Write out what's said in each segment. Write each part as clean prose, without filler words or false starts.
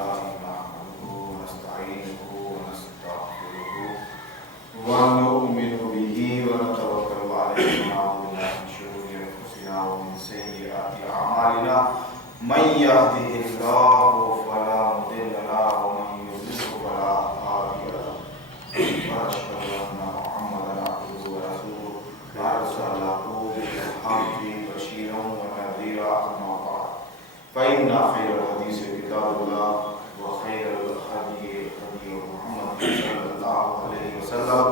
لله نحمده ونستعينه ونستغفره ونؤمن به ونتوكل عليه ونعوذ بالله من شرور أنفسنا ومن سيئات أعمالنا من يهده الله فلا مضل له ومن يضلل فلا هادي له وأشهد أن محمدا عبده ورسوله أرسله بالحق بشيرا ونذيرا أما بعد فإن خير الحديث كتاب الله وخير الهدي هدي محمد صلى الله عليه وسلم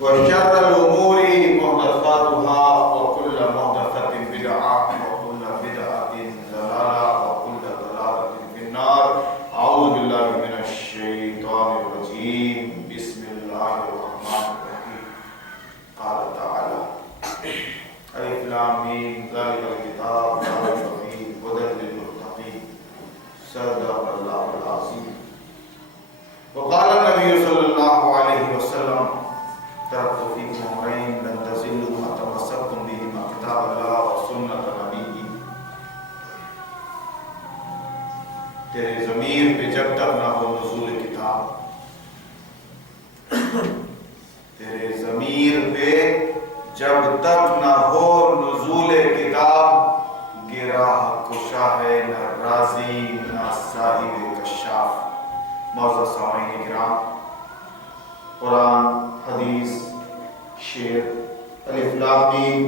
وشر الأمور محدثاتها وكل محدثة بدعة وكل بدعة ضلالة وكل ضلالة في النار. أعوذ بالله من الشيطان الرجيم. بسم الله الرحمن الرحيم. قال تعالى: ألف لام ميم ذلك الكتاب لا ريب فيه هدى للمتقين. صدق الله العظيم. وقال النبي صلى الله عليه وسلم: تركت فيكم أمرين لن تزلوا ما تمسكتم بهما كتاب الله وسنة نبيه. تیرے ضمیر پہ جب تک نہ ہو نزول کتاب، تیرے ضمیر پہ جب تک نہ ہو نزول کتاب، گرا کشا ہے نہ رازی نہ صاحب کشاف. معزز سامعین کرام، قرآن، حدیث، شعر، الف لام میم،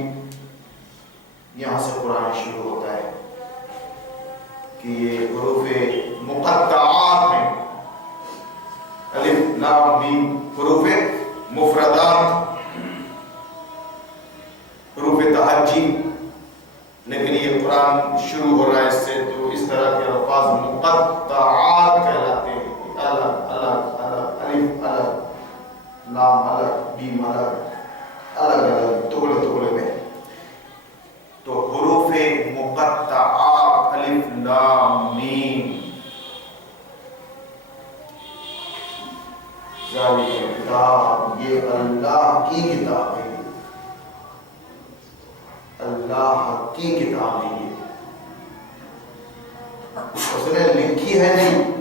یہاں سے قرآن شروع ہوتا ہے کہ یہ حروف مقطعات ہیں. الف لام میم حروف مفردات، حروف تہجی، لیکن یہ قرآن شروع ہو رہا ہے اس سے، تو اس طرح کے الفاظ مقطعات کہلاتے ہیں. الگ الگ الگ، الف الگ، لام الگ، میم الگ، الگ الگ ٹکڑے ٹکڑے میں. تو حروف مقطعات الف لام میم، ذالک الکتاب، یہ اللہ کی کتاب ہے، اللہ کی کتاب ہے. یہ اس نے لکھی ہے نہیں،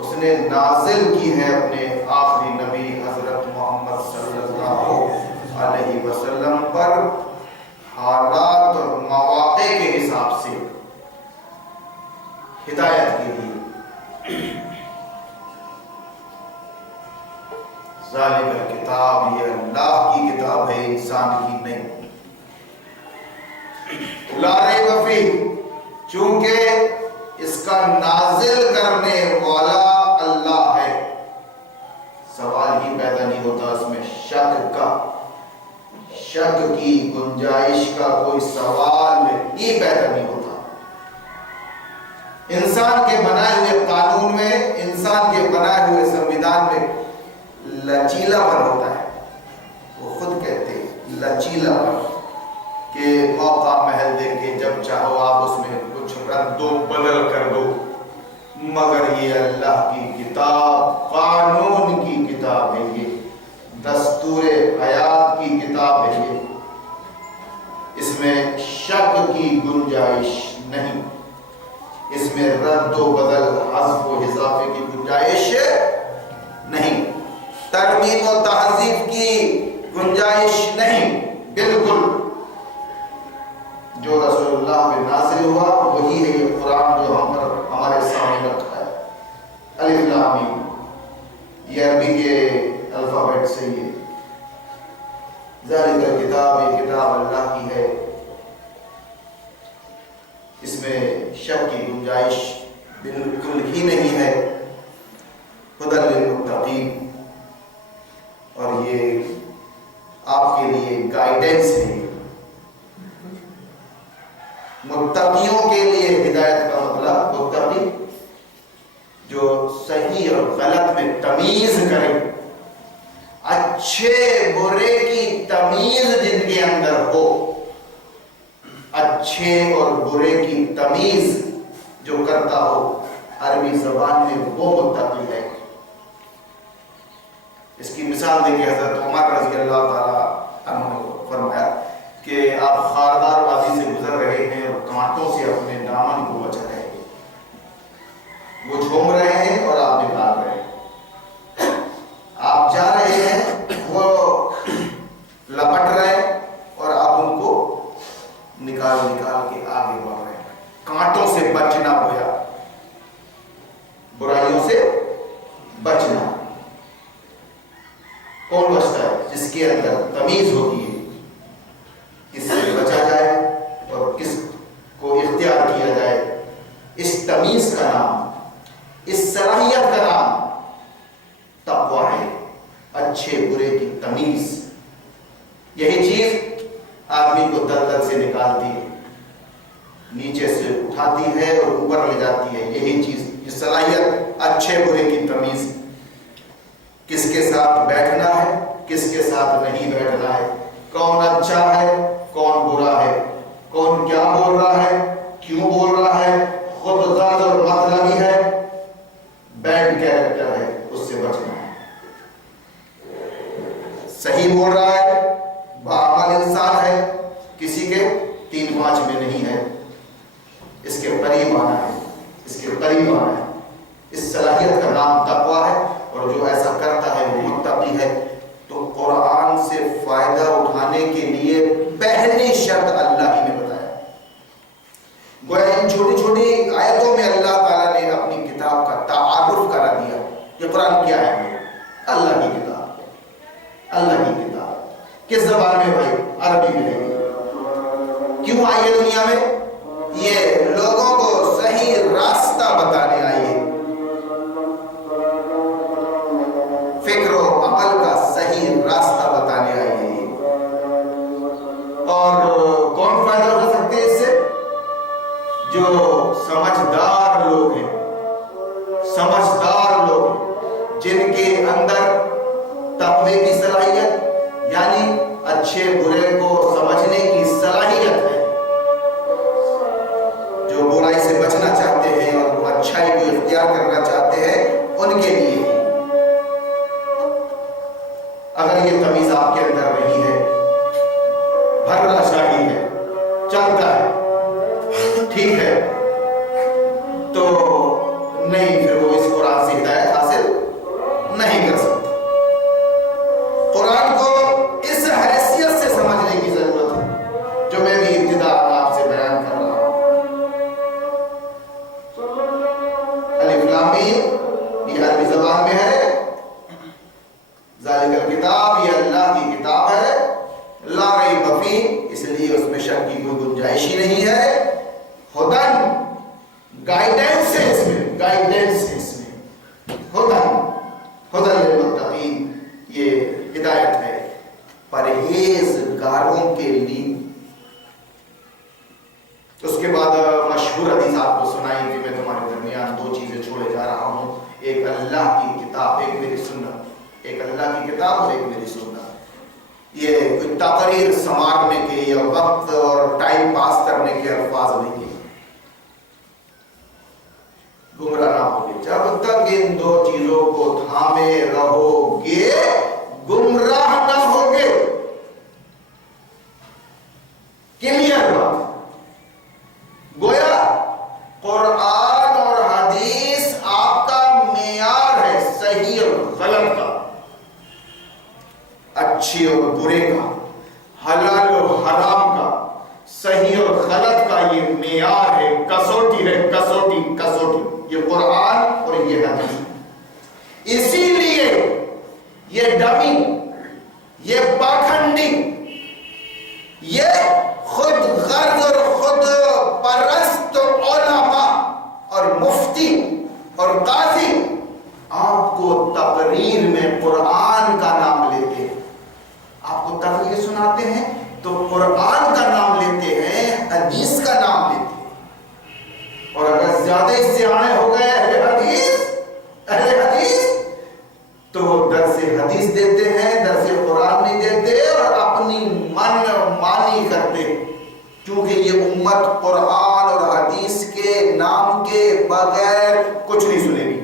اس نے نازل کی ہے اپنے آخری نبی حضرت محمد صلی اللہ علیہ وسلم پر، حالات اور مواقع کے حساب سے ہدایت کے لیے. ذالک الکتاب، یہ اللہ کی کتاب ہے، انسان کی نہیں. لا ریب فیہ، چونکہ اس کا نازل کرنے والا اللہ ہے، سوال ہی پیدا نہیں ہوتا اس میں شک کا، شک کی گنجائش کا کوئی سوال ہی پیدا نہیں ہوتا. انسان کے بنائے ہوئے قانون میں، انسان کے بنائے ہوئے سنویدھان میں لچیلا پن ہوتا ہے. وہ خود کہتے ہیں لچیلا پن، کہ موقع محل دے کے جب چاہو آپ اس میں کچھ رد و بدل کر دو، مگر یہ اللہ کی کتاب قانون کی کتاب ہے، یہ دستور حیات کی کتاب ہے. یہ اس میں شک کی گنجائش نہیں، اس میں رد و بدل، حذف و اضافے کی گنجائش نہیں، ترمیم و تہذیب کی گنجائش نہیں. بالکل جو رسول اللہ پہ نازل ہوا وہی ہے یہ قرآن جو ہمارے سامنے رکھا ہے. الف لام میم، یہ عربی کے الفابیٹ سے یہ ذالک الکتاب، یہ کتاب اللہ کی ہے، اس میں شک کی گنجائش بالکل ہی نہیں ہے. ہدی للمتقین، اور یہ آپ کے لیے گائیڈنس ہے، متقیوں کے لیے. ہدایت کا مطلب متقی جو صحیح اور غلط میں تمیز کرے، اچھے برے کی تمیز جن کے اندر ہو، اچھے اور برے کی تمیز جو کرتا ہو، عربی زبان میں وہ متقی ہے. اس کی مثال دیکھیں، حضرت عمر رضی اللہ تعالیٰ عنہ نے فرمایا کہ آپ خاردار وادی سے گزر رہے ہیں اور کانٹوں سے اپنے دامن کو بچا رہے ہیں. وہ جھوم بچنا گویا، برائیوں سے بچنا۔ کون بچتا ہے؟ جس کے اندر تمیز ہوتی ہے کس سے بچا جائے اور کس کو اختیار کیا جائے۔ اس تمیز کا نام، اس صلاحیت کا نام تقویٰ ہے، اچھے برے کی تمیز۔ یہی چیز آدمی کو دلدل سے نکالتی ہے، نیچے سے اٹھاتی ہے اور اوپر لے جاتی ہے۔ یہی چیز، یہ صلاحیت، اچھے برے کی تمیز، کس کے ساتھ بیٹھنا ہے، کس کے ساتھ نہیں بیٹھنا ہے، کون اچھا ہے، کون برا ہے، کون کیا بول رہا ہے، کیوں بول رہا ہے، خود غرض اور مطلبی ہے، بیڈ کیریکٹر ہے، اس سے بچنا ہے۔ صحیح بول رہا ہے، باعمل انسان ہے، کسی کے 3-5 میں نہیں ہے، اس کے قریب آنا ہے، اس کے قریب آنا ہے۔ اس صلاحیت کا نام تقویٰ ہے، اور جو ایسا کرتا ہے وہ متقی ہے۔ تو قرآن سے فائدہ اٹھانے کے لیے پہلی شرط اللہ ہی نے بتایا۔ گویا ان چھوٹی چھوٹی آیتوں میں اللہ تعالیٰ نے اپنی کتاب کا تعارف کرا دیا۔ یہ قرآن کیا ہے؟ اللہ کی کتاب، اللہ کی کتاب۔ کس زبان میں بھائی؟ عربی میں۔ کیوں آئی ہے دنیا میں؟ یہ لوگوں کو صحیح راستہ بتانے آئی ہے، فکر و عمل کا صحیح راستہ بتانے آئی ہے۔ اور کون فائدہ اٹھا سکتے ہیں اس سے؟ جو سمجھدار لوگ ہیں، سمجھدار لوگ جن کے اندر تقوی کی صلاحیت، یعنی اچھے برے کو سمجھنے کی صلاحیت ہے، جو برائی سے بچنا چاہتے ہیں اور اچھائی کو اختیار کرنا چاہتے ہیں، ان کے لیے۔ اگر یہ تمیز آپ کے اندر نہیں ہے، بھرنا شاہی ہے، چلتا ہے، ٹھیک ہے، تو نہیں، پھر وہ اس قرآن سے ہدایت حاصل نہیں کر سکتا۔ قرآن کو اس حیثیت سے سمجھنے کی ضرورت ہے جو میں بھی ابتدا آپ سے بیان کر رہا ہوں۔ الف لام میم، یہ عربی زبان میں ہے۔ ذالک الکتاب، یہ اللہ کی کتاب ہے، لا ریب فیہ، اس لیے اس میں شک کی کوئی گنجائش ہی نہیں ہے۔ ہدن، گائیڈنس ہے اس میں، گائیڈنس ہے اس میں، ہدن للمتقین، یہ ہدایت ہے پرہیزگاروں کے لیے۔ اس کے بعد مشہور حدیث آپ کو سنائی کہ میں تمہارے درمیان 2 چیزیں چھوڑے جا رہا ہوں، ایک اللہ کی کتاب، ایک میری سنت، ایک اللہ کی کتاب اور ایک میری سنت۔ یہ کوئی تقریر سنوارنے کے یا وقت اور ٹائم پاس کرنے کے الفاظ نہیں ہیں۔ گمراہ نہ ہوگے، جب تک ان 2 چیزوں کو تھامے رہو گے گمراہ نہ ہوگے۔ کلیئر بات، گویا قرآن اور حدیث آپ کا معیار ہے صحیح اور غلط کا، اچھے اور برے کا، حلال اور حرام کا، صحیح اور غلط کا یہ معیار ہے، کسوٹی ہے، کسوٹی کسوٹی، یہ قرآن اور یہ حدیث۔ اسی لیے یہ ڈمی، یہ پاکھنڈی، یہ خود غرض اور خود پرست علماء اور مفتی اور قاضی آپ کو تقریر میں قرآن کا نام لیتے ہیں، آپ کو تقریر سناتے ہیں تو قرآن کا نام لیتے ہیں، حدیث کا نام لیتے ہیں۔ اور اگر زیادہ اس سے آنے ہو گئے اہل حدیث تو درس حدیث دیتے ہیں، درس قرآن نہیں دیتے اور اپنی من مانی کرتے، کیونکہ یہ امت قرآن اور حدیث کے نام کے بغیر کچھ نہیں سنے گی۔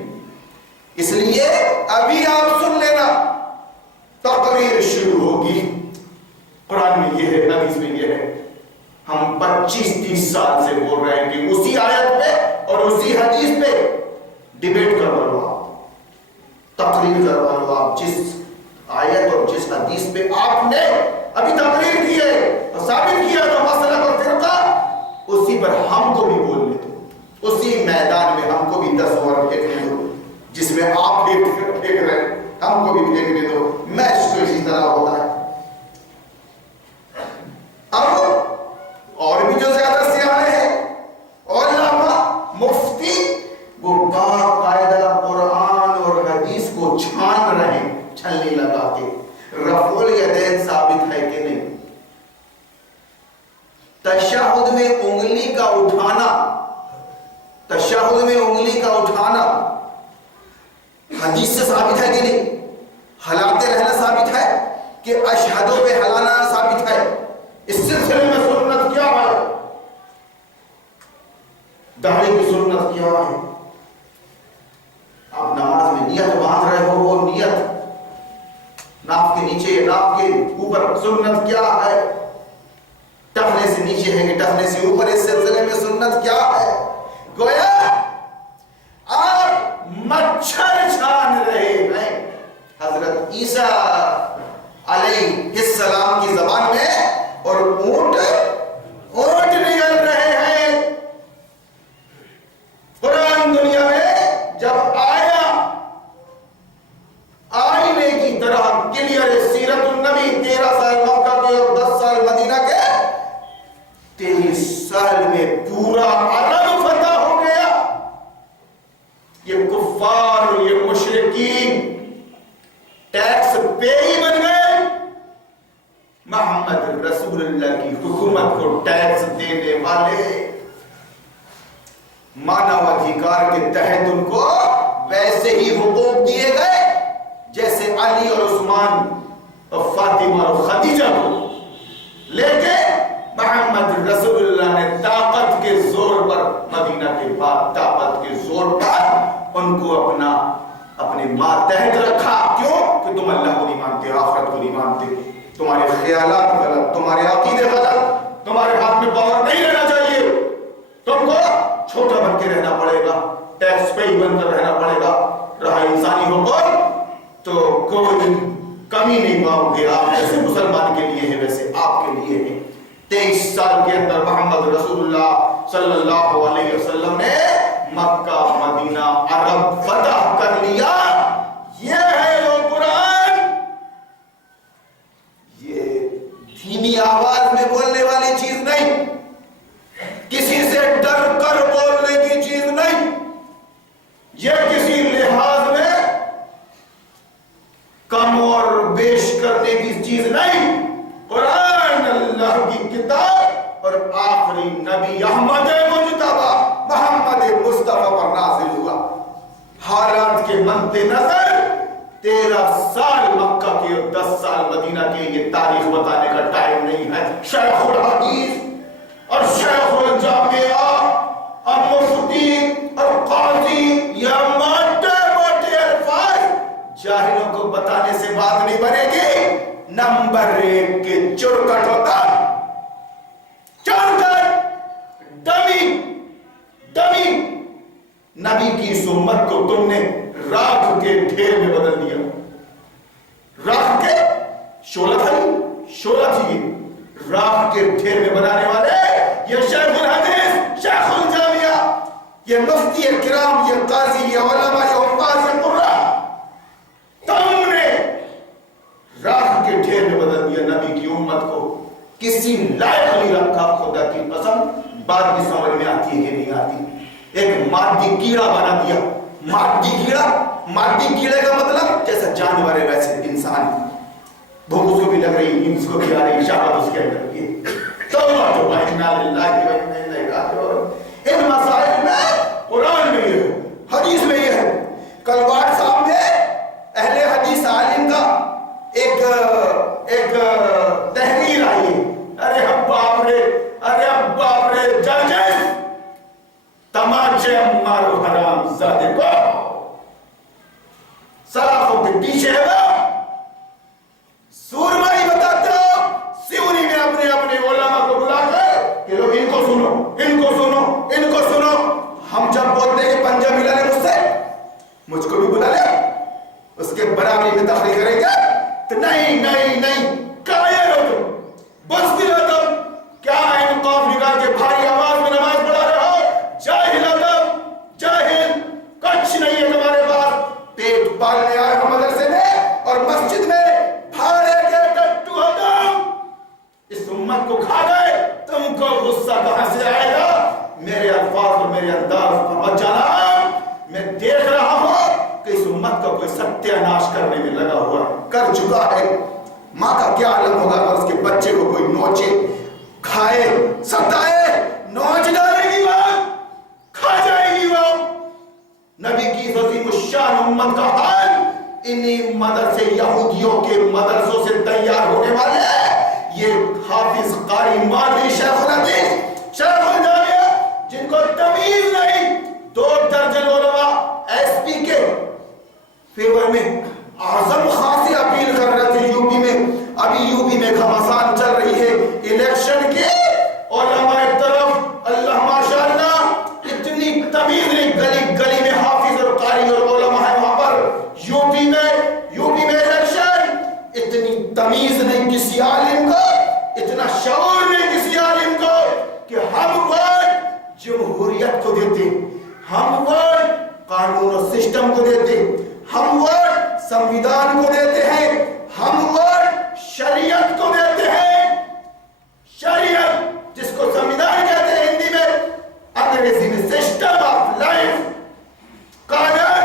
اس لیے ابھی آپ سن لینا، تقریر شروع ہوگی، قرآن میں یہ ہے، حدیث میں یہ ہے۔ ہم 25-30 سال سے بول رہے ہیں کہ اسی آیت پہ اور اسی حدیث پہ ڈیبیٹ کروا لو، آپ تقریر کروا لو، آپ جس آیت اور جس حدیث پہ آپ نے ابھی تقریر کی ہے اور ثابت کیا تو مسئلہ اور فرقہ، اسی پر ہم کو بھی بولنے دو، اسی میدان میں ہم کو بھی 10 اوور پھینکنے دو، جس میں آپ پھینک رہے ہم کو بھی پھینکنے دو، میچ تو اسی طرح ہوتا ہے۔ اب اور بھی جو زیادہ سیاح ہیں علماء مفتی، وہ باقاعدہ قرآن اور حدیث کو چھان رہے ہیں، چھلنی لگا کے۔ رفع الیدین ثابت ہے کہ نہیں؟ تشہد میں انگلی کا اٹھانا، تشہد میں انگلی کا اٹھانا حدیث سے ثابت ہے کہ نہیں؟ ہلاتے رہنا ثابت ہے کہ اشہدوں پہ ہلانا ثابت ہے؟ اس سلسلے میں سنت کیا ہے؟ داڑھی کی سنت کیا ہے؟ آپ نماز میں نیت باندھ رہے ہو، وہ نیت ناف کے نیچے یا ناف کے اوپر، سنت کیا ہے؟ ٹخنے سے نیچے ہے کہ ٹخنے سے اوپر، اس سلسلے میں سنت کیا ہے؟ گویا آپ مچھر چھان رہے ہیں حضرت عیسیٰ علیہ السلام کی زبان میں، اور اونٹ نگل رہے ہیں۔ قرآن دنیا میں جب آیا، آئینے کی طرح کلیئر سیرت النبی، 13 سال مکہ کے اور 10 سال مدینہ کے، 23 سال میں پورا عرب فتح ہو گیا۔ یہ کفار، یہ مشرکین ٹیکس پے ہی بن گئے۔ محمد رسول اللہ کی حکومت کو ٹیکس دینے والے، مانو ادھیکار کے تحت ان کو ویسے ہی حقوق دیے گئے جیسے علی اور عثمان اور فاطمہ اور خدیجہ کو، لیکن محمد رسول اللہ نے طاقت کے زور پر، مدینہ کے بعد طاقت کے زور پر ان کو اپنے ماتحت رکھا۔ کیوں؟ کہ تم اللہ کو نہیں مانتے، آخرت کو نہیں مانتے، تمہارے خیالات غلط، تمہارے عقیدے غلط، تمہارے ہاتھ میں پاور نہیں رہنا چاہیے، تم کو چھوٹا بن کے رہنا پڑے گا، ٹیکس پے ہی بن کر رہنا پڑے گا۔ رہا انسانی حقوق تو کوئی کمی نہیں پاؤ گے، آپ جیسے مسلمان کے لیے ہے ویسے آپ کے لیے ہے۔ 23 سال کے اندر محمد رسول اللہ صلی اللہ علیہ وسلم نے مکہ، مدینہ، عرب فتح کر لیا۔ یہ ہے وہ قرآن، یہ دھیمی آواز میں بولنے والی چیز نہیں، کسی سے ڈر کر بولنے کی چیز نہیں، یہ کسی لحاظ میں کم اور بیش کرنے کی چیز نہیں۔ قرآن اللہ کی کتاب اور آخری نبی احمد مجتبی محمد مصطفیٰ پر نازل ہوا۔ حالات کے مد نظر 13 سال مکہ کے اور 10 سال مدینہ کے، یہ تاریخ بتانے کا ٹائم نہیں ہے۔ شیخ الحدیث اور شیخ الجامعہ اور مفتی اور قاضی، یہ موٹے موٹے الفاظ جاہلوں کو بتانے سے بات نہیں بنے گی۔ نمبر 1 کے چرکٹ ہوتا، چرکٹ، ڈمی نبی کی اس امت کو تم نے راکھ کے ڈھیر میں بدل دیا۔ راکھ کے شعلہ تھی، راکھ کے ڈھیر میں بنانے والے یہ شیخ الحدیث، شیخ الجامعہ، یہ مفتی کرام، یہ قاضی، یہ علماء، یہ حفاظ، یہ قرآن، تم نے راکھ کے ڈھیر میں بدل دیا نبی کی امت کو۔ کسی لائق نہیں رکھا، خدا کی قسم بات بھی سمجھ میں آتی ہے کہ نہیں آتی۔ ایک مادی کیڑا بنا دیا، مادی کیڑے کا مطلب جیسا جانور ہے ویسے انسان، بھوک اس کو بھی لگ رہی، اس کو بھی آ رہی، شہوت اس کے اندر کی۔ ان مسائل میں قرآن میں یہ ہے، حدیث میں یہ ہے۔ کل واٹ صاحب نے اہل حدیث عالم کا ایک تحریر آئی ہے، ارے باپ رے ججز تماچے مارو حرام زادے کو، سلاخوں کے پیچھے ہے وہ سورمائی بتاتے ہو، سیوری میں اپنے علماء کو بلا کر کہ لوگ ان کو سنو۔ ہم جب بولتے ہیں کہ پنجہ ملا لے مجھ سے، مجھ کو بھی بلا لے، اس کے برابری میں تقریر کریں گے تو نہیں، قائل ہو تم، بزدل ہو تم، کیا انقاف نکال کے بھاری آواز میں نماز پڑھا رہے ہو، جاہل ہو تم۔ کرنے میں لگا ہوا کر چکا ہے. ماں کا کیا عالم ہوگا اگر اس کے بچے کو کوئی نوچے, کھائے, ستائے, نوچ ڈالے گی وہ, کھا جائے گی وہ. نبی کی عظیم الشان امت کا حال انہی مدرسے یہودیوں کے مدرسوں سے تیار ہونے والے ہیں. یہ حافظ قاری مولوی شیخ الحدیث شیخ الجامعہ جن کو تمیز نہیں, 2 درجن علماء ایس پی کے فیور میں اعظم خان سے اپیل کر رہے تھے یو پی میں. ابھی یو پی میں گھمسان چل رہی ہے الیکشن کے, علماء ایک طرف, اللہ ماشاءاللہ اتنی تمیز نہیں, گلی گلی میں حافظ اور قاری اور علماء ہے وہاں پر. یو پی میں الیکشن, اتنی تمیز نہیں کسی عالم کو, اتنا شعور نہیں کسی عالم کو کہ ہم ووٹ جمہوریت کو دیتے, ہم ووٹ قانون و سسٹم کو دیتے, ہم ووٹ سمویدھان کو دیتے ہیں, ہم ووٹ شریعت کو دیتے ہیں. شریعت جس کو سمویدھان کہتے ہیں ہندی میں, انگریزی میں سسٹم آف لائف, قانون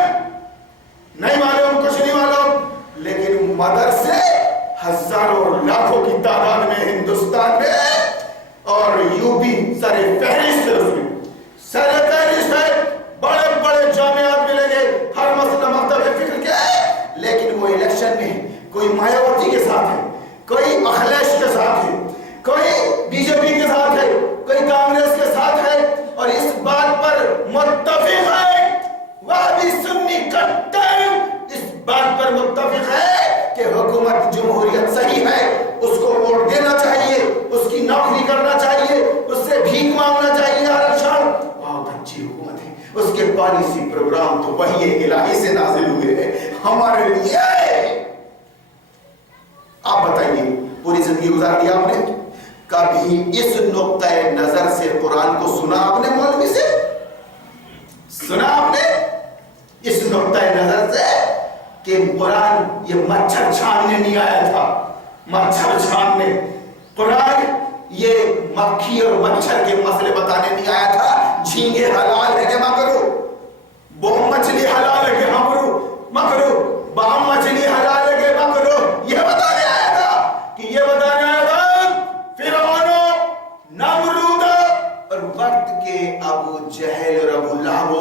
نہیں معلوم, کچھ نہیں معلوم. لیکن مدرسے ہزاروں لاکھوں کی تعداد میں ہندوستان میں, اور یو پی سر فہرست ہے, اس میں سر فہرست ہے. بڑے بڑے جامعات ملیں گے ہر مسئلہ مکتب فکر کے, لیکن وہ الیکشن میں کوئی مایاوتی کے ساتھ ہے, کوئی اکھلیش کے ساتھ ہے, کوئی بی جے پی کے ساتھ ہے, کوئی کانگریس کے ساتھ ہے, اور اس بات پر متفق ہے, وہ بھی سنی کٹر اس بات پر متفق ہے کہ حکومت جمہوریت صحیح ہے, اس کو ووٹ دینا چاہیے, اس کی نوکری کرنا چاہیے, اس سے بھیک مانگنا چاہیے. آرکشن بہت اچھی حکومت ہے, اس کے پالیسی پروگرام تو وحی الہی سے نازل ہوئے ہیں ہمارے لیے. آپ بتائیے, پوری زندگی گزار دیا آپ نے, کبھی اس نقطہ نظر سے قرآن کو سنا آپ نے, مولوی سے سنا آپ نے اس نقطہ نظر سے کہ قرآن یہ مچھر چھاننے نہیں آیا تھا, مچھر چھاننے, قرآن یہ مکھی اور مچھر کے مسئلے بتانے نہیں آیا تھا. جھینگے حلال ہے کہ ماں کرو, بوم مچھلی حلال ہے کہ ماں کرو, بام مچھلی حلال ہے کہ ماں کرو, یہ بتانے آیا تھا کہ یہ بتانے آیا تھا فرعون, نمرود اور وقت کے ابو جہل اور ابو لہب,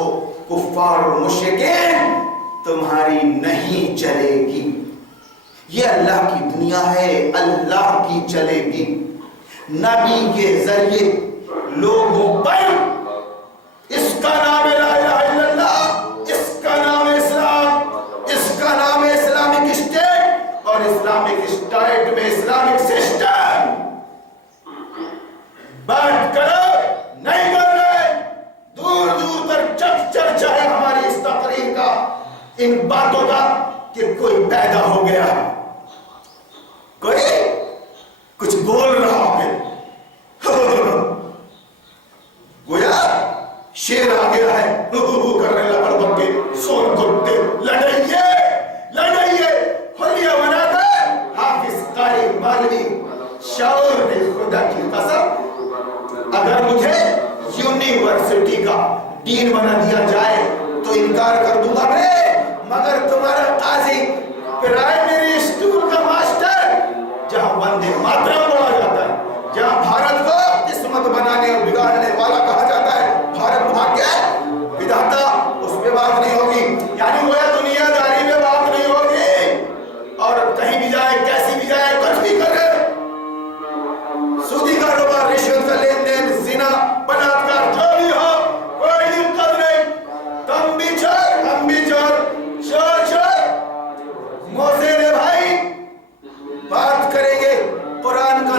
کفار اور مشرکین تمہاری نہیں چلے گی. یہ اللہ کی دنیا ہے, اللہ کی چلے گی. نبی کے ذریعے لوگوں پر اس کا نام لا الہ الا اللہ, اس کا نام اسلام, اس کا نام اسلامک اسٹیٹ, اور اسلامک اسٹیٹ میں اسلامک سسٹم. بات کرو نہیں کر رہے, دور دور تک چرچا ہے ہماری اس تقریر کا, ان باتوں کا کہ کوئی پیدا ہو گیا ہے, کوئی کچھ بول رہا ہے, گویا شیر آ گیا ہے, کرنے لگا بڑھ کے سون کتے, لڑائیے ہولیاں بنا کر. حافظ قاری مولوی شعور نے خدا کی قسم, اگر مجھے یونیورسٹی کا ڈین بنا دیا جائے تو انکار کر دوں گا میں, مگر تمہارا قاضی پرائمری اسکول کا ماسٹر جہاں وندے ماترم بولا جاتا ہے, جہاں بھارت کو قسمت بنانے اور بگاڑنے والا کہا جاتا ہے, بھارت بھاگیہ ودھاتا, اس پہ بات نہیں ہوگی. یعنی وہ دنیا داری میں بات نہیں ہوگی, اور کہیں بھی جائے, کیسی بھی جائے, کچھ بھی کرے, سودی کاروبار, رشوت کا لین دین, زنا, بلاತ್ಕಾರ, جو بھی ہو, کوئی دقت نہیں. تم بھی چور, ہم بھی چور, موزے بھائی بات کریں گے. قرآن کا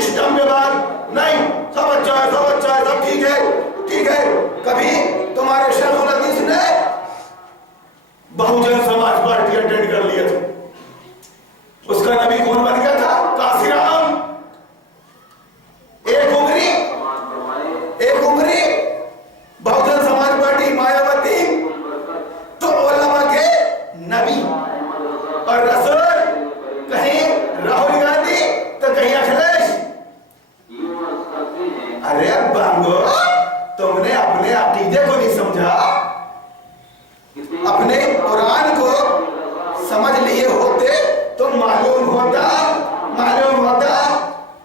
سسٹم کے بعد نہیں، سب اچھا ہے، سب اچھا ہے، سب ٹھیک ہے، ٹھیک ہے. کبھی تمہارے شیخ الحدیث نے بہوجن سماج پارٹی اٹینڈ کر لیا تھا. اس کا نبی کون بن گیا تھا؟ قاصر عام. ایک عمری بہوجن سماج پارٹی مایاوتی تو علماء کے نبی اور رسول، کہیں راہل گاندھی تو کہیں اکھلیش. ارے بانگو، تم نے اپنے عقیدے کو نہیں سمجھا، اپنے قرآن کو سمجھ لیے ہوتے تو معلوم ہوتا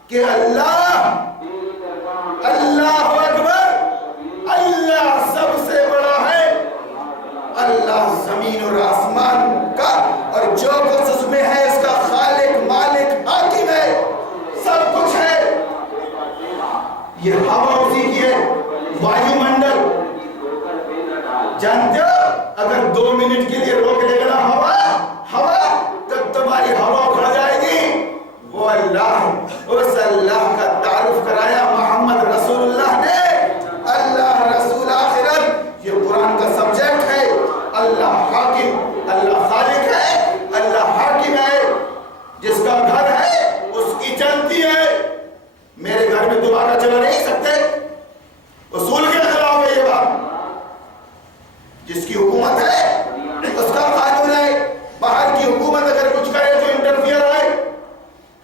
کہ اللہ اکبر، اللہ سب سے بڑا ہے. اللہ زمین اور آسمان کا اور جو کچھ اس میں ہے اس کا خالق، مالک، حاکم ہے، سب کچھ ہے. یہ ہوا اسی کی ہے، وایو منڈل. جانتے ہو اگر 2 منٹ کے لیے روک لے گا ہوا تو تمہاری ہوا اکھڑ جائے گی. وہ اللہ ہے، اس اللہ کا تعارف کرایا محمد رسول اللہ نے. اللہ رسول آخرت، یہ قرآن کا سبجیکٹ ہے. اللہ حاکم، اللہ خالق ہے، اللہ حاکم ہے. جس کا گھر ہے اس کی چلتی ہے. میرے گھر میں دوبارہ چلا نہیں سکتے، اصول کے خلاف ہے یہ بات. جس کی حکومت ہے اس کا قانون ہے. باہر کی حکومت اگر کچھ کرے تو انٹرفیئر ہے.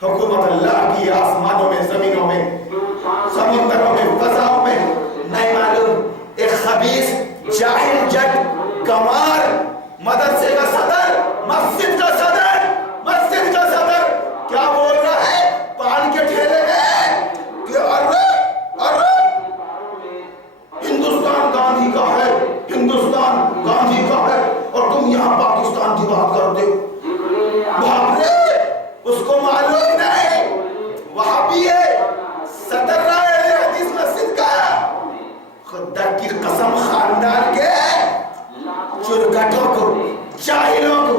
حکومت اللہ کی آسمانوں میں، زمینوں میں، سمندروں میں، فضاؤں میں نہیں معلوم. ایک خبیث جاہل جٹ گمار مدرسے کا صدر، مسجد کا صدر کیا بول رہا ہے پان کے ٹھیلے میں کہ ہندوستان گاندھی کا ہے، ہندوستان گاندھی کا ہے اور تم یہاں پاکستان کی بات کرتے ہو. باپ رے، اس کو معلوم نہیں وہابی ہے، صدر رہا ہے حدیث مسجد کا. خدا کی قسم، خاندان کے چرگٹوں کو، جاہلوں کو،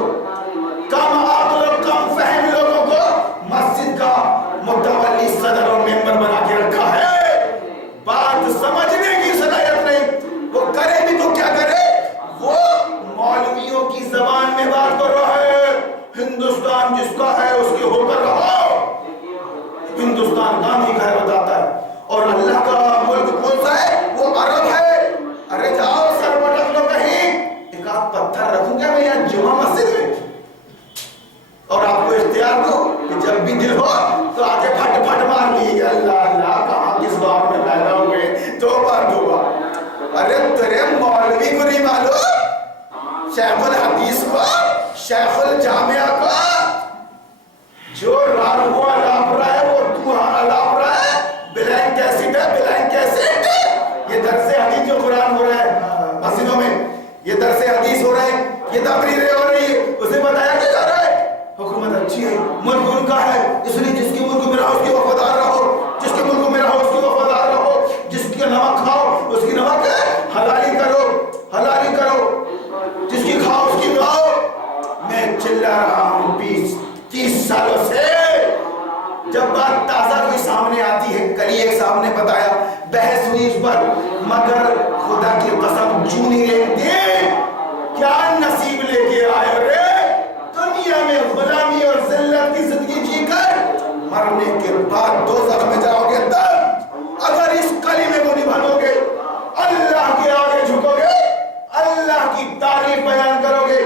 کم عقل اور کم فہم لوگوں کو مسجد کا متولی، صدر اور ممبر بنا کے رکھا ہے. بات سمجھنے کی صلاحیت نہیں. وہ کرے بھی تو کیا کرے، وہ مولویوں کی زبان میں بات کر رہا ہے. ہندوستان جس کا ہے اس کے ہو کر رہو. ہندوستان گاندھی کا ہے بتاتا ہے. اور اللہ کا ملک کون سا ہے؟ وہ عرب ہے. ارے جاؤ سر پٹک لو کہیں. ایک آدھ پتھر رکھوں گا میں یہاں جمعہ مسجد میں، اور آپ کو اختیار دو کہ جب بھی دل ہو تو آگے پھٹ پھٹ مار لیے. اللہ اللہ، کہاں کس بار میں پیدا ہوئے، 2 بار. ارے تیرے مولوی کو نہیں معلوم، شیخ الحدیث کو، شیخ الجامعہ کو، جو راگ ہوا لاپ رہا ہے وہ دوہا لاپ رہا ہے. بلینک کیسٹ ہے، بلینک کیسٹ. یہ درس حدیث جو قرآن ہو رہا ہے مسجدوں میں، یہ درس حدیث ہو رہا ہے، یہ تقریریں ہو رہی ہے، اسے بتایا کیا جا رہا ہے حکومت اچھی ہے، ملک ان کا ہے، اس لیے جس کے ملک میں رہو اس کی وفادار رہو، جس کے ملک میں رہو اس کی وفادار رہو، جس کی نمک کھاؤ اس کی نمک حلالی کرو، جس کی کھاؤ اس کی کھاؤ. میں چلا رہا ہوں 20-30 سالوں سے. جب بات تازہ کوئی سامنے آتی ہے، کل ایک صاحب نے بتایا، بحث ہوئی اس پر، مگر خدا کی قسم جو نہیں لیتے. کیا نصیب لے کے آئے رے دنیا میں، غلامی اور ذلت کی زندگی جی کر مرنے کے بعد دوزخ میں جاؤ گے. تب اگر اس کلمے کو نبھاؤ گے، اللہ کے آگے جھکو گے، اللہ کی تعریف بیان کرو گے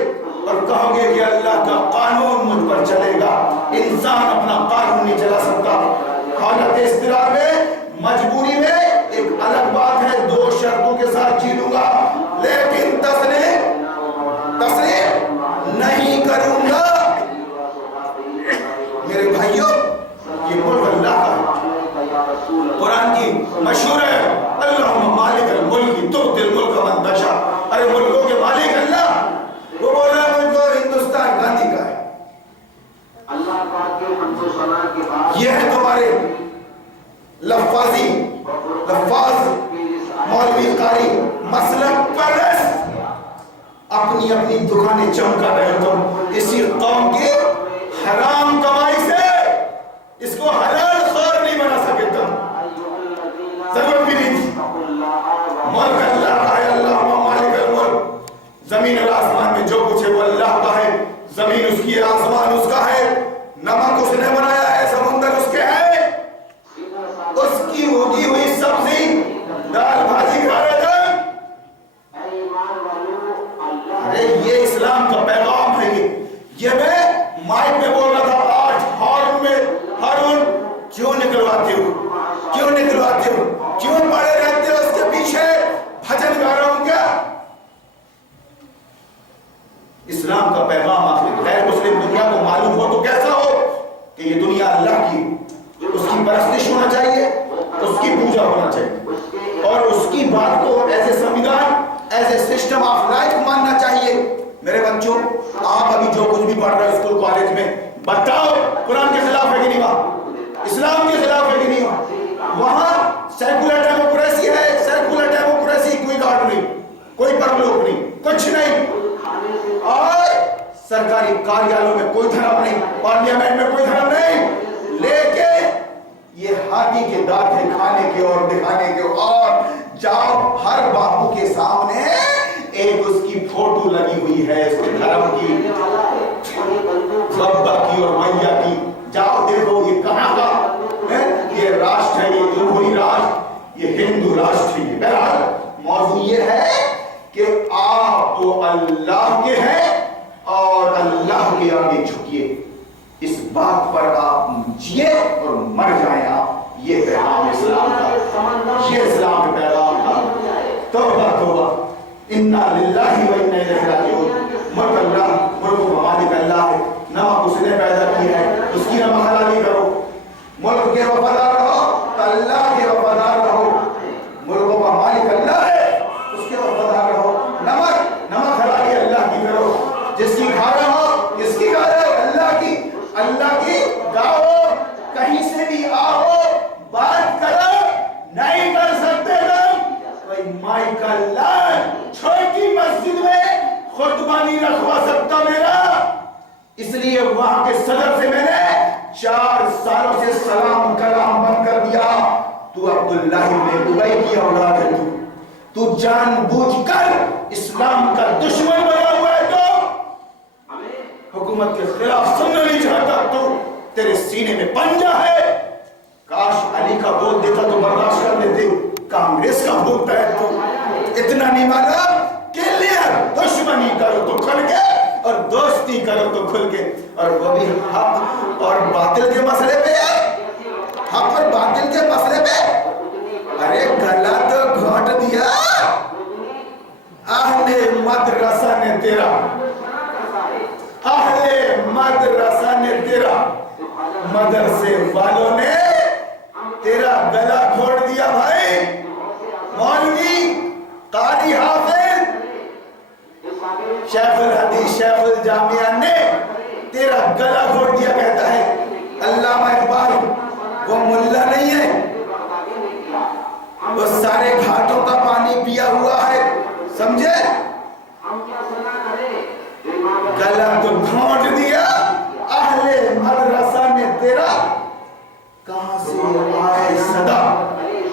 اور کہو گے کہ اللہ کا قانون مجھ پر چلے گا. انسان اپنا قانون نہیں چلا سکتا. حالت اضطرار میں، مجبوری میں ایک الگ بات ہے، 2 شرطوں کے ساتھ جی لوں گا، لیکن تسلیم نہیں کروں گا. میرے بھائیوں، یہ ملک اللہ کا ہے. قرآن کی مشہور ہے، اللہم مالک الملک تؤتی الملک من تشاء. ارے ملکوں کے مالک اللہ، وہ بول رہا ہے ملک ہندوستان گاندھی کا ہے. یہ ہے تمہارے لفاظ مولوی قاری مسلک پرست، اپنی اپنی دکانیں چمکا رہے ہو تم اسی قوم کی حرام کمائی سے. اس کو حلال خور نہیں بنا کیوں نکلواتے ہو؟ کیوں نکلواتے ہو؟ کیوں پڑے رہتے ہو اس کے پیچھے؟ بھجن گا رہا ہوں کیا؟ اسلام کا پیغام آخر غیر مسلم دنیا کو معلوم ہو تو کیسا ہو کہ یہ دنیا اللہ کی، اس کی پرستش ہونا چاہیے، اس کی پوجا ہونا چاہیے، اور اس کی بات کو as a samvidhan, as a system of life ماننا چاہیے۔ میرے بچوں، آپ ابھی جو کچھ بھی پڑھ رہے ہیں اسکول کالج میں، بتاؤ قرآن کے خلاف ہے کہ نہیں وہاں؟ اسلام کے خلاف ہے کہ نہیں وہاں؟ سیکولر ڈیموکریسی ہے، سیکولر ڈیموکریسی، کوئی گاڈ نہیں، کوئی پرلوک نہیں، کچھ نہیں، اور سرکاری کاریالوں میں کوئی دھرم نہیں، پارلیمنٹ میں کوئی دھرم نہیں، لیکن یہ ہاتھی کے دانت ہیں کھانے کے اور دکھانے کے، اور جاؤ ہر بابو کے سامنے ایک اس کی فوٹو لگی ہوئی ہے، اس کے دھرم کی، بابا کی اور میا کی، جاؤ دیکھو یہ کہاں کا ہے؟ یہ راشٹر ہے، یہ جمہوری راشٹر، یہ ہندو راشٹر ہے۔ بہرحال موضوع یہ ہے کہ آپ تو اللہ کے ہیں اور اللہ کے آگے جھکیے، اس بات پر آپ جیے اور مر جائیں آپ۔ یہ پیغام اسلام کا، یہ اسلام کا پیغام تھا۔ توبہ توبہ، انا للہ و انا الیہ راجعون۔ ملک اللہ، ملک و ممالک اللہ ہے، نمک اس نے پیدا کی ہے، اس کی نمک حلالی کرو۔ ملک کے وفادار رہو تو اللہ کے وفادار رہو، ملک و ممالک اللہ ہے، اس کے وفادار رہو۔ نمک حلالی اللہ کی کرو، جس کی کھا رہے ہو، کس کی کھا رہے ہو؟ اللہ کی گاؤ، کہیں سے بھی آؤ، بات کرو، نہیں کر سکتے تم کوئی مائک کا لائن چھوٹی مسجد میں خطبہ نہیں رکھوا سکتا میرا، اس لیے وہاں کے صدر سے میں نے 4 سالوں سے سلام کلام بند کر دیا۔ تو عبداللہ ابن ابی کی اولاد ہے، تو جان بوجھ کر اسلام کا دشمن بنا ہوا ہے، تو حکومت کے خلاف سننا نہیں چاہتا، تو تیرے سینے میں پنجہ ہے۔ کاش علی کا بول دیتا تو برداشت کر لیتے، کانگریس کا بولتا ہے تو اتنا نہیں مانا کہ دشمنی کرو تو کھل کے اور دوستی کرو تو کھل کے، اور وہ بھی حق اور باطل کے مسئلے پہ، حق اور باطل کے مسئلے پہ۔ ارے گلا تو گھونٹ دیا اہل مدرسہ نے تیرا، اہل مدرسہ نے تیرا، مدرسے والوں نے تیرا گلا گھونٹ دیا بھائی۔ مولوی، قاری، حافظ، شیخ الحدیث، شیخ الجامعہ نے تیرا گلا گھونٹ دیا۔ کہتا ہے علامہ اقبال وہ ملا نہیں ہے، وہ سارے گھاٹوں کا پانی پیا ہوا ہے، سمجھے؟ گلا تو گھونٹ دیا اہل مدرسہ نے تیرا۔ کہاں سے آئے صدا،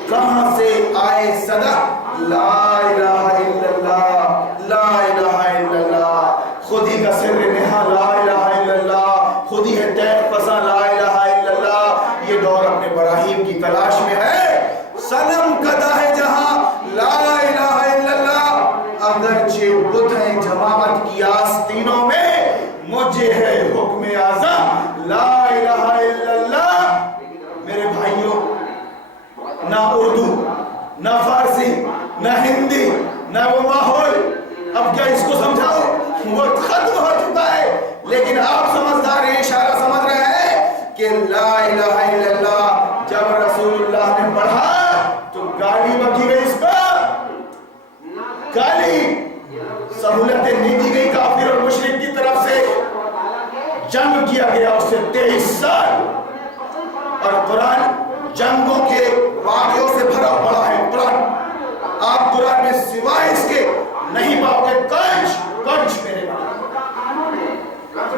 کہاں سے آئے صدا؟ لا الہ الا اللہ، لا الہ الا اللہ، خود ہی کا سر نہا، لا الہ الا اللہ، خود ہی ہے تیغ پسا، لا الہ الا اللہ۔ یہ دور اپنے براہیم کی تلاش میں ہے، صنم کدا ہے جہاں، لا الہ الا اللہ۔ اگرچہ بت ہیں جماعت کی آستینوں میں، مجھے ہے حکم اعظم، لا الہ الا اللہ۔ میرے بھائیوں، نہ اردو، نہ فارسی، نہ ہندی، نہ وہ ماحول، اب کیا اس کو سمجھاؤ؟ وہ ختم ہو چکا ہے، لیکن آپ سمجھدار ہیں، اشارہ سمجھ رہے ہیں کہ لا الہ الا اللہ جب رسول اللہ نے پڑھا تو گالی بکی گئی، اس پر گالی، سہولتیں نہیں دی گئی، کافر اور مشرک کی طرف سے جنگ کیا گیا اس سے 23 سال، اور قرآن جنگوں کے واقعوں سے بھرا پڑا ہے۔ قرآن آپ قرآن میں سوائے اس کے نہیں پاؤ گے، کنچ میرے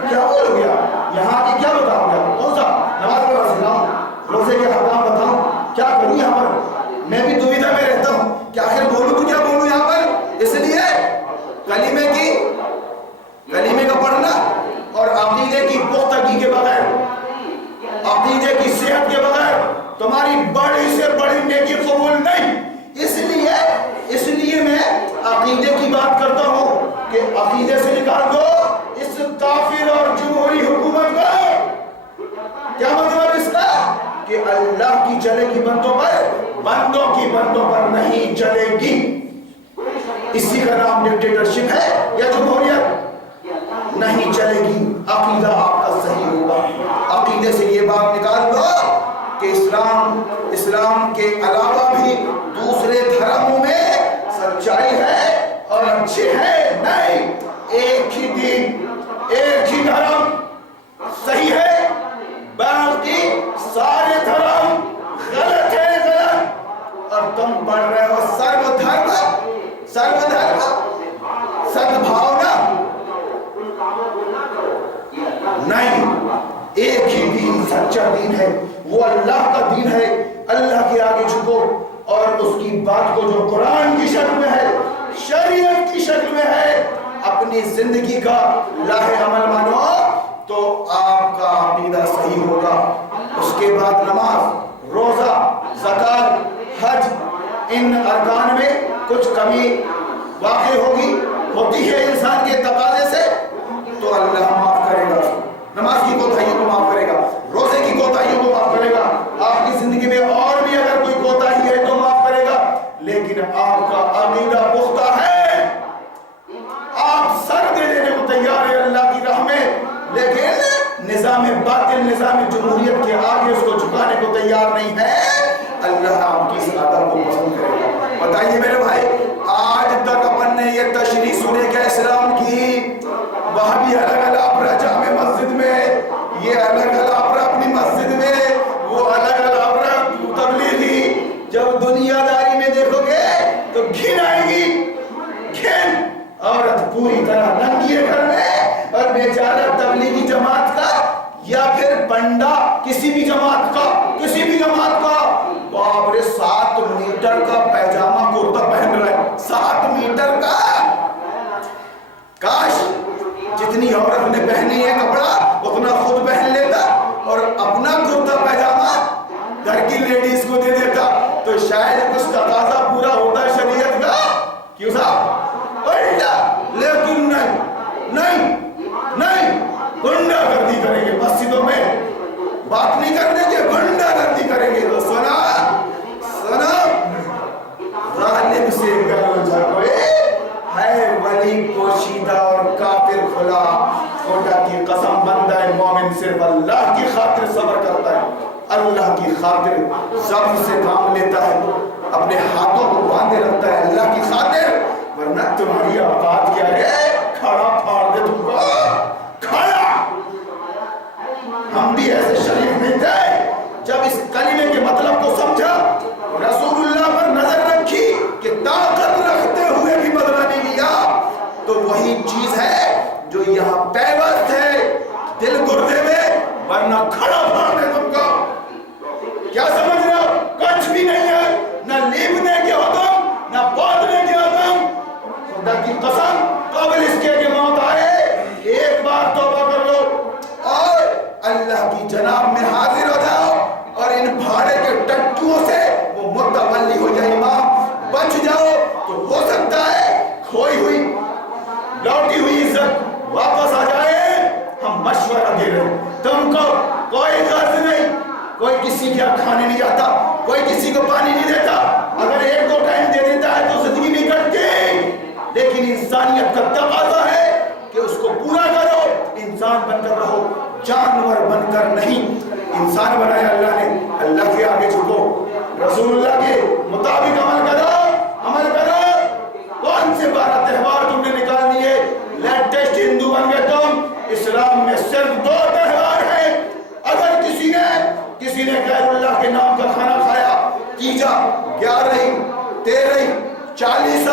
کیا بولو گیا یہاں کی، کیا بتاؤ گیا؟ کون سا نماز پڑھا سکھاؤں، روزے کے حکام بتاؤں، کیا کروں یہاں پر؟ میں بھی دویدھا میں رہتا ہوں کہ آخر بولوں تو کیا بولوں یہاں پر۔ اس لیے کلمے کا پڑھنا اور عقیدے کی پختگی کے بغیر، عقیدے کی صحت کے بغیر تمہاری بڑی سے بڑی نیکی قبول نہیں۔ اس لیے میں عقیدے کی بات کرتا ہوں کہ عقیدے سے نکال دو اس کافر اور جمہوری حکومت کو۔ کیا مطلب اس کا؟ کہ اللہ کی چلے گی بندوں پر، بندوں کی بندوں پر نہیں چلے گی۔ اسی کا نام ڈکٹیٹرشپ ہے یا جمہوریت؟ نہیں چلے گی۔ عقیدہ آپ کا صحیح ہوگا، عقیدے سے یہ بات نکال دو کہ اسلام کے علاوہ بھی دوسرے دھرموں میں سچائی ہے اور اچھے ہیں، نہیں، ایک ہی دین، ایک ہی دھرم صحیح ہے، باقی سارے دھرم غلط ہے، غلط۔ اور تم پڑھ رہے ہو سرو دھرم، سدبھاونا، نہیں، ایک ہی دین سچا دین ہے، وہ اللہ کا دین ہے۔ اللہ کے آگے جھکو اور اس کی بات کو جو قرآن کی شکل میں ہے، شریعت کی شکل میں ہے، اپنی زندگی کا لاہ عمل مانو تو آپ کا عقیدہ صحیح ہوگا۔ اس کے بعد نماز، روزہ، زکوٰۃ، حج، ان ارکان میں کچھ کمی واقع ہوتی ہے انسان کے تقاضے سے تو اللہ معاف کرے گا، نماز کی کوتاہیوں کو معاف کرے گا، روزے کی کوتاہیوں کو معاف کرے گا، آپ کی زندگی میں اور بھی اگر کوئی کوتاہی ہے تو معاف کرے گا، لیکن آپ کا عقیدہ پختہ ہے، آپ سر دے دینے کو تیار ہے اللہ کی راہ میں، لیکن نظام باطل، نظام جمہوریت کے آگے اس کو جھکانے کو تیار نہیں ہے، اللہ آپ کی اس عادت کو پسند کرے گا۔ بتائیے میرے بھائی، آج تک اپن نے یہ تشریح سنے کہ اسلام کی، وہاں بھی الگ الگ جامع مسجد میں، یہ الگ الگ اپنی مسجد میں، وہ الگ الگ تبلیغی، جب دنیا داری میں دیکھو گے تو گھن آئے گی، گھن، عورت پوری طرح ننگی ہے گھر میں، اور بیچارہ تبلیغی جماعت کا یا پھر بندہ کسی بھی جماعت کا، باپ رے 7 میٹر کا پیجامہ کرتا پہن رہا ہے، 7 میٹر کا، کاش جتنی عورت نے پہنی ہے کپڑا اتنا خود پہن لیتا اور اپنا کرتا پیجامہ گھر کی لیڈیز کو دے دیتا تو شاید کچھ تقاضا پورا ہوتا شریعت کا، کیوں صاحب؟ الٹا، لیکن نہیں، گنڈا گردی کریں گے مسجدوں میں، بات نہیں کرنے کے، گنڈا گردی کریں گے۔ تو سنا ظالم سے گلو جھگڑے ہے ولی پوشیدہ اور کافر کھلا، خدا کی قسم بندہ مومن صرف اللہ کی خاطر صبر کرتا ہے، اللہ کی خاطر صبر سے کام لیتا ہے، اپنے ہاتھوں کو باندھے رکھتا ہے اللہ کی خاطر، ورنہ تمہاری اوقات کیا ہے، کھڑا پھاڑ دے تم کو، کھڑا۔ ہم بھی ایسے شریف نہیں تھے، جب اس کلمے کے مطلب کو سمجھا، رسول اللہ پر نظر رکھی کہ طاقت رکھتے ہوئے بھی بدلہ نہیں لیا، تو وہی چیز ہے جو یہاں پیوست ہے دل گردے میں، ورنہ کھڑا پھاڑ دے تم کو۔ کیا سمجھ رہے ہو؟ کچھ بھی نہیں ہے، نہ لیبنے کے حکم، نہ باندھنے کے حکم، خدا کی قسم قبل اس کے کہ موت آئے ایک بار توبہ کر لو اور اللہ کی جناب میں حاضر ہو جاؤ اور ان بھاڑے کے ٹٹوؤں سے وہ متولی ہو جائے، امام بچ جاؤ تو ہو سکتا ہے کھوئی ہوئی لوٹی ہوئی عزت واپس آ جائے۔ ہم مشورہ دے رہے ہیں، تم کو کوئی غرض نہیں، کوئی کسی کے کھانے نہیں جاتا، کوئی کسی کو پانی نہیں دیتا، اگر 1-2 ٹائم دے دیتا ہے تو زندگی نہیں کٹتی، لیکن انسانیت کا تقاضا ہے کہ اس کو پورا کرو، انسان بن کر رہو، جانور بن کر نہیں۔ انسان بنایا اللہ نے، اللہ کے آگے جھکو، رسول اللہ کے مطابق عمل کرو۔ کون سے 12 تہوار تم نے نکال دیے؟ لیٹسٹ ہندو بن گئے تم۔ اسلام میں صرف 2 تہوار ہیں، اگر کسی نے غیر اللہ کے نام کا کھانا کھایا، تیجا، 11، 13، 40،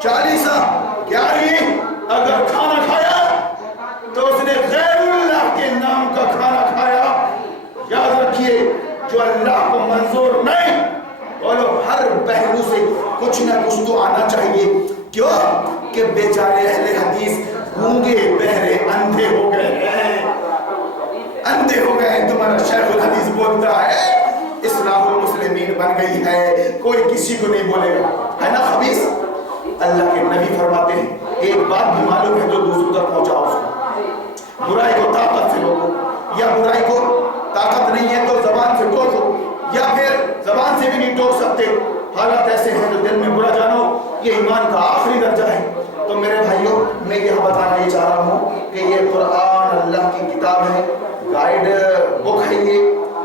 11 اگر کھانا کھایا تو اس نے غیر اللہ کے نام کا کھانا کھایا۔ یاد رکھیے، جو اللہ کو منظور نہیں، بولو ہر پہلو سے کچھ نہ کچھ تو آنا چاہیے۔ کیوں کہ بیچارے اہل حدیث گونگے بہرے اندھے ہو گئے ہیں، تمہارا شیخ الحدیث بولتا ہے اصلاح المسلمین بن گئی ہے، کوئی کسی کو نہیں بولے گا، ہے نا خبیث؟ اللہ کے نبی فرماتے ہیں ایک بات بھی معلوم ہے تو دوسروں تک پہنچاؤ اس کو، برائی کو طاقت سے روکو، یا برائی کو طاقت نہیں سکتے، حالات ایسے ہیں تو دل میں برا جانو، یہ ایمان کا آخری درجہ ہے۔ تو میرے بھائیوں، میں یہاں بتانا یہ چاہ رہا ہوں کہ یہ قرآن اللہ کی کتاب ہے، گائیڈ بک ہے،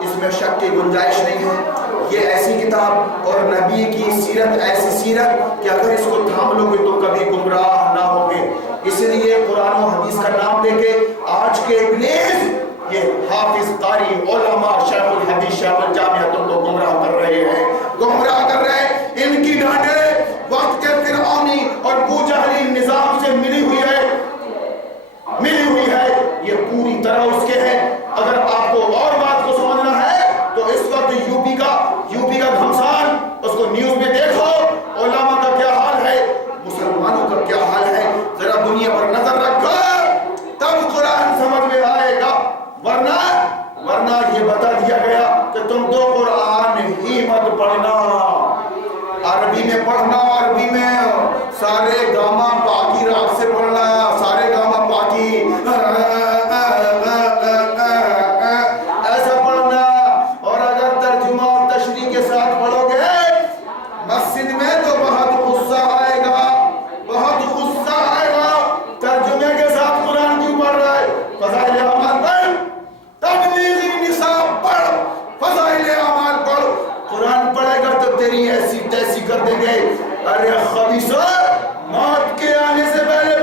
اس میں شک کی گنجائش نہیں ہے۔ یہ ایسی کتاب اور نبی کی سیرت ایسی سیرت کہ اگر اس کو تھام لو گے تو کبھی گمراہ نہ ہوگے۔ اس لیے قرآن و حدیث کا نام لے کے آج کے ابلیس یہ حافظ، قاری، علماء، شیخ الحدیث، شیخ الجامعہ تم کو گمراہ کر رہے ہیں، گمراہ کر رہے ہیں۔ ان کی ڈانٹیں وقت کے فرعونی اور ابو جہلی نظام سے ملی ہوئی ہے، یہ پوری طرح اس کے ہے۔ اگر آپ کو اور بات کو سمجھنا ہے تو اس وقت یوپی کا گھمسان، اس کو نیوز میں دیکھو، علماء کا کیا حال ہے، مسلمانوں کا کیا حال ہے، ذرا دنیا پر نظر رکھو، تب قرآن سمجھ میں آئے گا۔ ورنہ یہ بتا دیا گیا کہ تم تو قرآن ہی مت پڑھنا، عربی میں پڑھنا، عربی میں سارے گاما پاکی راگ سے پڑھنا، سارے گاما پاکی ایسا پڑھنا، اور اگر ترجمہ اور تشریح کے ساتھ پڑھو گے مسجد میں تو بہت غصہ آئے گا، بہت غصہ آئے گا۔ ترجمے کے ساتھ قرآن کیوں پڑھ رہا ہے؟ فضائل اعمال پڑھ، تبلیغی نصاب پڑھ، فضائل اعمال پڑھ۔ قرآن پڑھے گا تو تیری ایسی تیسی کر دیں گے۔ ارے خبیثو، موت کے آنے سے پہلے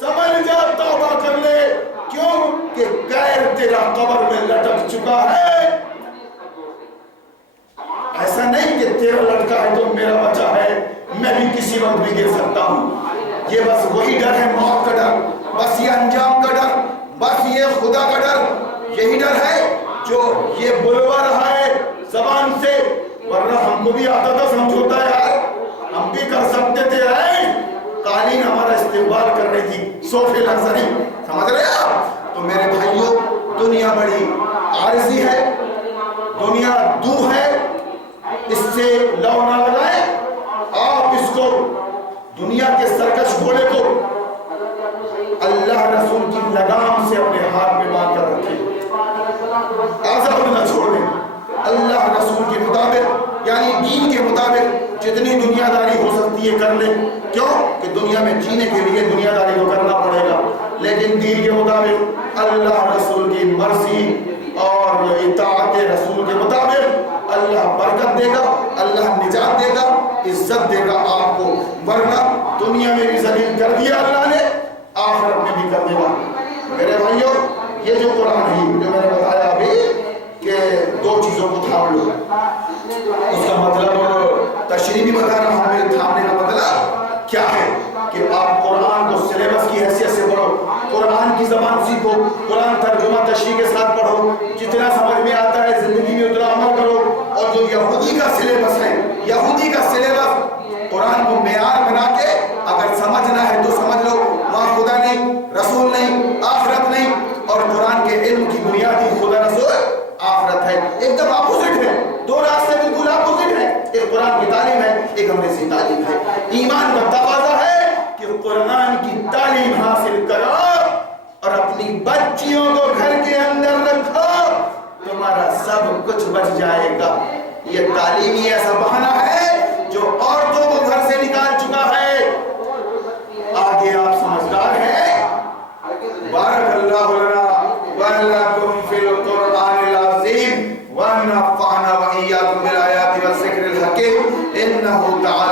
سمجھ جا، توبہ کر لے، کیوں کہ غیر تیرا قبر میں لٹک چکا ہے۔ ایسا نہیں کہ تیرا لٹکا ہے تو میرا بچا ہے، میں بھی کسی وقت بھی گر سکتا ہوں۔ یہ بس وہی ڈر ہے، موت کا ڈر، بس یہ انجام کا ڈر، بس یہ خدا کا ڈر، یہی ڈر ہے جو یہ بلوا رہا ہے زبان سے۔ ورنہ ہم کو بھی آتا تھا سمجھوتا یار، ہم بھی کر سکتے تھے۔ قالین ہمارا استقبال کر رہی تھی، صوفے لگزری، سمجھ رہے آپ؟ تو میرے بھائیوں، دنیا بڑی عارضی ہے، دنیا دو ہے، اس سے لو نہ لگائیں۔ آپ اس کو، دنیا کے سرکش گھوڑے کو اللہ رسول کی لگام سے اپنے ہاتھ میں باندھ کر رکھیں، آزاد نہ چھوڑیں۔ اللہ رسول کے مطابق، یعنی دین کے مطابق جتنی دنیا داری ہو سکتی ہے کر لیں۔ کیوں کہ دنیا میں جینے کے لیے دنیا داری تو کرنا پڑے گا، لیکن دین کے مطابق، اللہ رسول کی مرضی اور اطاعت رسول کے مطابق اللہ برکت دے گا، اللہ نجات دے گا، عزت دے گا آپ کو۔ ورنہ دنیا میں بھی ذلیل کر دیا اللہ نے، آخرت میں بھی کر دے گا۔ میرے بھائیوں، یہ جو قرآن ہے جو میں نے بتایا ابھی کہ دو چیزوں کو تھام لو، اس کا مطلب تشریح بھی بتا رہا ہوں، میرے تھامنے کا مطلب کیا ہے کہ آپ قرآن کو سلیبس کی حیثیت سے پڑھو، قرآن کی زبان سیکھو، قرآن ترجمہ تشریح کے ساتھ پڑھو، جتنا سمجھ میں آتا ہے زندگی میں اتنا عمل کرو۔ اور جو یہودی کا سلیبس ہے، یہودی کا سلیبس، قرآن کو معیار بنا کے اگر سمجھنا ہے تو سمجھ لو، وہاں خدا نہیں، رسول نہیں، آخرت نہیں، اور قرآن کے علم کی بنیادی خدا رسول آخرت ہے۔ ایک دم اپوزٹ ہے، دو راستے بالکل اپوزٹ ہیں، ایک قرآن کی تعلیم ہے، ایک انگریزی تعلیم ہے۔ ایمان کا تقاضا ہے کہ قرآن کی تعلیم حاصل کرو اور اپنی بچیوں کو گھر کے اندر رکھو، تمہارا سب کچھ بچ جائے گا۔ یہ تعلیمی ایسا بہانہ ہے جو عورتوں کو گھر سے نکال چکا ہے۔ آگے آپ سمجھدار ہیں؟ بارک اللہ لنا ولکم فی القرآن العظیم ونفعنا وإیاکم بالآیات والذکر الحکیم انہ تعالی